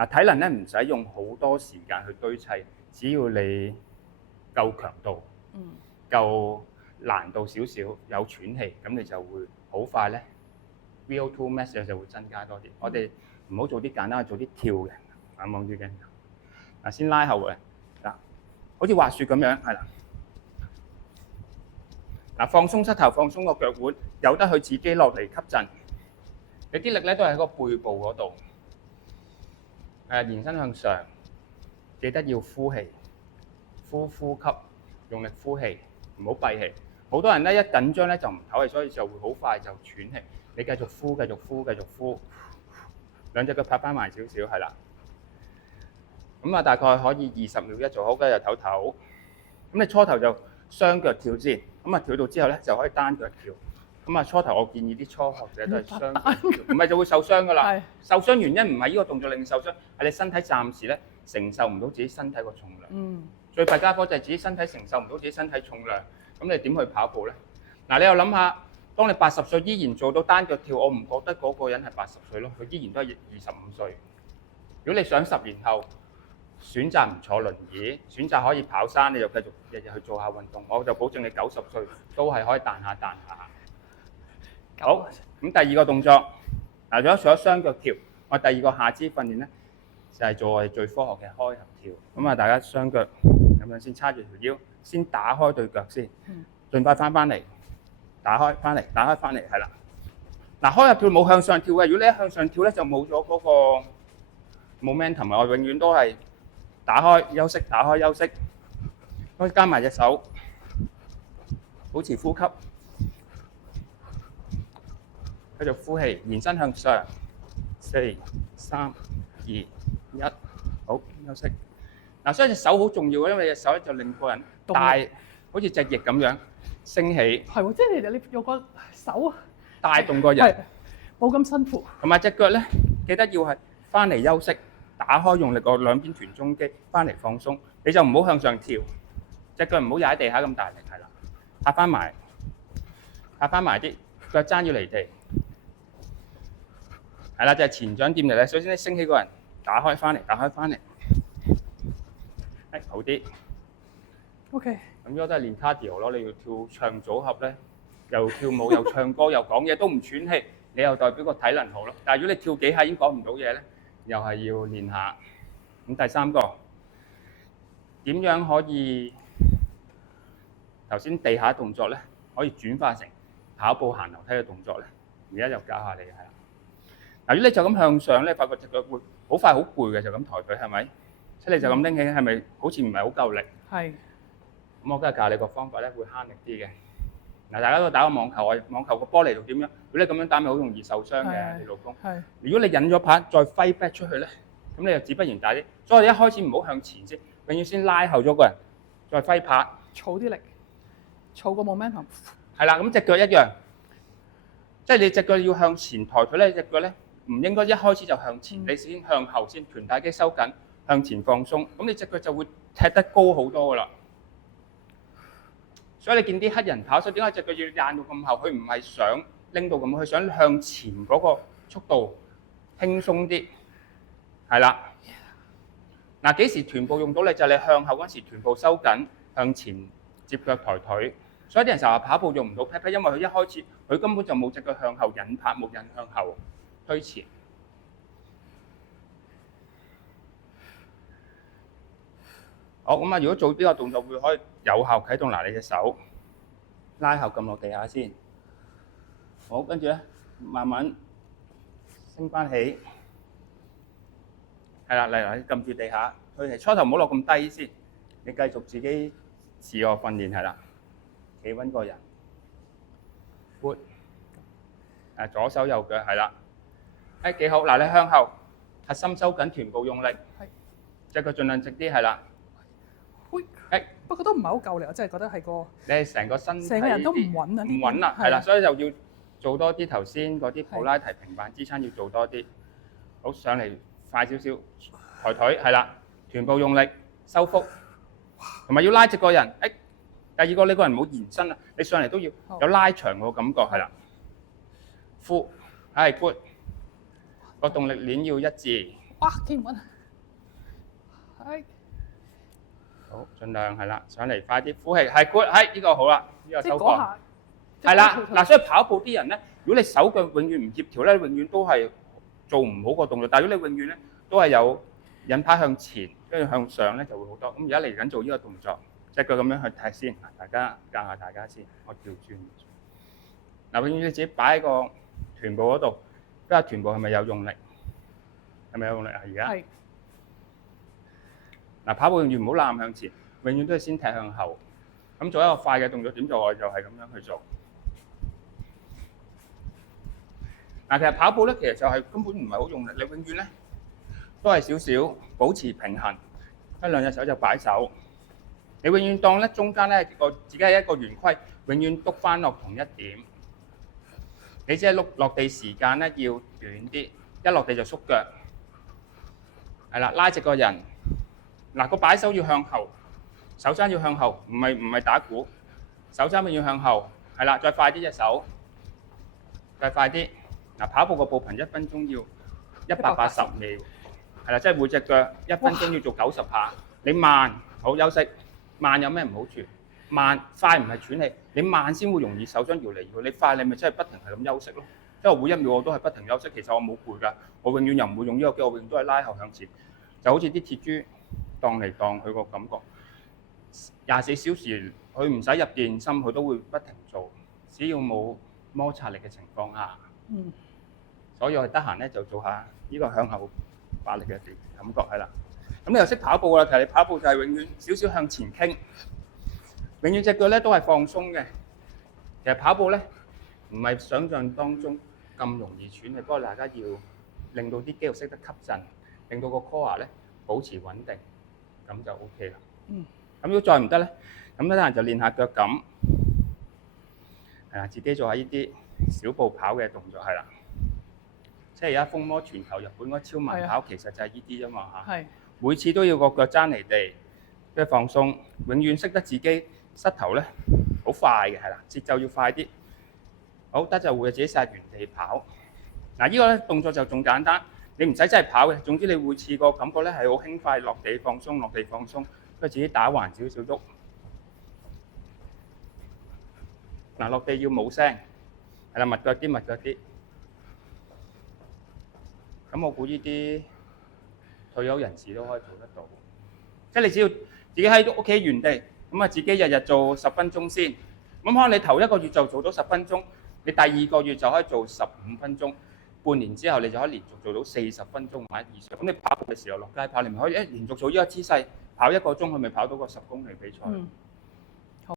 嗱，體能咧唔使用好多時間去堆砌，只要你夠強度、夠難度少少，有喘氣，咁你就會好快咧 VO2 max 就會增加多啲。我哋唔好做啲簡單，做啲跳嘅，望住鏡。嗱，先拉後嘅，嗱，好似滑雪咁樣，係啦。嗱，放鬆膝頭，放鬆個腳腕，由得佢自己落嚟吸震。你啲力咧都係喺個背部嗰度。延伸向上，記得要呼氣，呼吸，用力呼氣，唔好閉氣。好多人咧一緊張咧就唔唞氣，所以就會好快就喘氣。你繼續呼，繼續呼，繼續呼，兩隻腳拍翻埋少少，係啦。咁啊，大概可以20秒一做好，跟住唞唞。咁你初頭就雙腳跳先，咁啊跳到之後咧就可以單腳跳。咁啊初頭我建議啲初學者都係雙腳跳，唔係就會受傷噶啦。受傷原因唔係呢個動作令你受傷，係你身體暫時咧承受唔到自己身體個重量。最弊家伙就係自己身體承受唔到自己身體重量，咁你點去跑步咧？嗱，你又諗下，當你80歲依然做到單腳跳，我唔覺得嗰個人係80歲咯，佢依然都係25歲。如果你想10年後選擇唔坐輪椅，選擇可以跑山，你就繼續日日去做下運動，我就保證你90歲都係可以彈下。好，咁第二個動作，嗱，除咗雙腳跳，我第二個下肢訓練咧，就係做我哋最科學嘅開合跳。咁啊，大家雙腳咁樣先叉住條腰，先打開對腳先，盡快翻嚟，打開翻嚟，打開翻嚟，係啦。嗱，開合跳冇向上跳嘅，如果你一向上跳咧，就冇咗嗰個 momentum 啊！我永遠都係打開休息，打開休息，可以加埋隻手，保持呼吸。繼續呼氣，延伸向上，4、3、2、1，好，休息。嗱，所以隻手好重要嘅，因為隻手咧就令個人大，好似隻翼咁樣升起。係喎，即係你用個手帶動個人，冇咁辛苦。同埋隻腳咧，記得要係翻嚟休息，打開用力個兩邊臀中肌，翻嚟放鬆。你就唔好向上跳，隻腳唔好踩地下咁大力，係啦，拍翻埋，拍翻埋啲腳踭要離地。係啦，就係前掌掂嚟咧。首先你升起個人，打開翻嚟，打開翻嚟，好啲。OK。咁如果都係練 cardio 咯，你要跳唱組合咧，又跳舞又唱歌又講嘢都唔喘氣，你又代表個體能好咯。但係如果你跳幾下已經講唔到嘢咧，又係要練下。咁第三個點樣可以頭先地下動作咧，可以轉化成跑步行樓梯嘅動作咧？而家就教下你係啦。嗱，如果你就咁向上咧，發覺隻腳會好快好攰嘅，就咁抬腿係咪？即係你就咁拎起，係咪好似唔係好夠力？係。咁我今日教你個方法咧，會慳力啲嘅。嗱，大家都打過網球，我網球個波嚟到點樣？如果你咁樣打，咪好容易受傷嘅，你老公。係。如果你引咗拍，再揮 back 出去咧，咁你就自不然大啲。所以我哋一開始唔好向前先，永遠先拉後咗個人，再揮拍。儲啲力，儲個 momentum。係啦，咁隻腳一樣，即係你隻腳要向前抬腿咧，隻腳咧唔應該一開始就向前，你先向後先，臀大肌收緊，向前放鬆，咁你隻腳就會踢得高好多噶啦。所以你見啲黑人跑，所以點解隻腳要撐到咁厚？佢唔係想拎到咁，佢想向前嗰個速度輕鬆啲，係啦。嗱，幾時臀部用到力就係你向後嗰時臀部收緊，向前接腳抬腿。所以啲人成日話跑步用唔到 pat pat， 因為佢一開始佢根本就冇隻腳向後引拍，冇引向後推前。好，咁啊，如果做呢個動作會可以有效啟動，嗱，你隻手拉後撳落地下先。好，跟住咧慢慢升翻起。係啦，嚟你撳住地下推起，初頭唔好落咁低先，你繼續自己自我訓練係啦。企穩個人 ，good， 左手右腳係啦，幾好。嗱，你向後，核心收緊，臀部用力，隻腳盡量直啲係啦。不過都唔係好夠力，我真係覺得係個你係成個身體成個人都唔穩啊，唔穩啦，係啦，所以就要做多啲頭先嗰啲普拉提平板支撐，要做多啲。好，上嚟快少少，抬腿係啦，臀部用力收腹，同埋要拉直個人。第二個你個人唔好延伸啊，你上嚟都要有拉長個感覺係啦。呼，係 good，個動力鏈要一致。哇，企唔穩。係。好，盡量係啦，上嚟快啲呼氣，係 good，係呢個好啦，呢個即係收放。嗰下。係啦，嗱，所以跑步啲人咧，如果你手腳永遠唔協調咧，永遠都係做唔好個動作。但係如果你永遠咧都係有引拍向前，跟住向上咧就會好多。咁而家嚟緊做呢個動作，隻腳咁樣去踢先。大家教下大家先，我調轉。嗱，永遠你自己擺喺個臀部嗰度，睇下臀部係咪有用力？係咪有用力啊？而家係。嗱，跑步永遠唔好攬向前，永遠都係先踢向後。咁做一個快嘅動作點做？我就係咁樣去做。嗱，其實跑步咧，其實就係根本唔係好用力，你永遠咧都係少少保持平衡，一兩隻手就擺手。你永遠當咧中間咧個自己係一個圓規，永遠篤翻落同一點。你只係落地時間咧要短啲，一落地就縮腳。係啦，拉直個人。嗱，個擺手要向後，手踭要向後，唔係打鼓，手踭要向後。係啦，再快啲隻手，再快啲。嗱，跑步個步頻1分鐘要180秒，係啦，即係每隻腳1分鐘要做90下。你慢，好休息。慢有咩唔好處？慢快唔係喘氣，你慢先會容易手踭搖嚟搖去。你快你咪真係不停係咁休息咯。因為我每1秒我都係不停休息，其實我冇攰㗎，我永遠又唔會用呢個機，我永遠都係拉後向前，就好似啲鐵珠盪嚟盪去個感覺。24小時佢唔使入電芯，佢都會不停做，只要冇摩擦力嘅情況下。嗯。所以我哋得閒咧就做下呢個向後發力嘅感覺係啦。咁你又識跑步啦，其實你跑步就係永遠少少向前傾，永遠隻腳咧都係放鬆嘅。其實跑步咧唔係想像當中咁容易喘嘅，不過大家要令到啲肌肉識得吸震，令到個 core 咧保持穩定，咁就 OK 啦。嗯。咁如果再唔得咧，咁得閒就練下腳感，係啦，自己做下呢啲小步跑嘅動作係啦。即係而家風魔全球，日本嗰超慢跑其實就係呢啲啫嘛嚇。係。每次都要個腳踭離地，跟住放鬆，永遠識得自己膝頭咧好快嘅係啦，節奏要快啲。好得就會自己試下原地跑。嗱，呢個咧動作就仲簡單，你唔使真係跑嘅，總之你每次個感覺咧係好輕快，落地放鬆，落地放鬆，跟住自己打橫少少喐。嗱，落地要冇聲，係啦，密腳啲，密腳啲。咁我估呢啲退休人士都可以做得到，即係你只要自己喺屋企原地，咁啊自己日日做10分鐘先。咁可能你頭1個月就做到10分鐘，你第2個月就可以做15分鐘，半年之後你就可以連續做到40分鐘或者以上。咁你跑步嘅時候落街跑，你咪可以連續做呢個姿勢跑1個鐘，佢咪跑到個10公里比賽。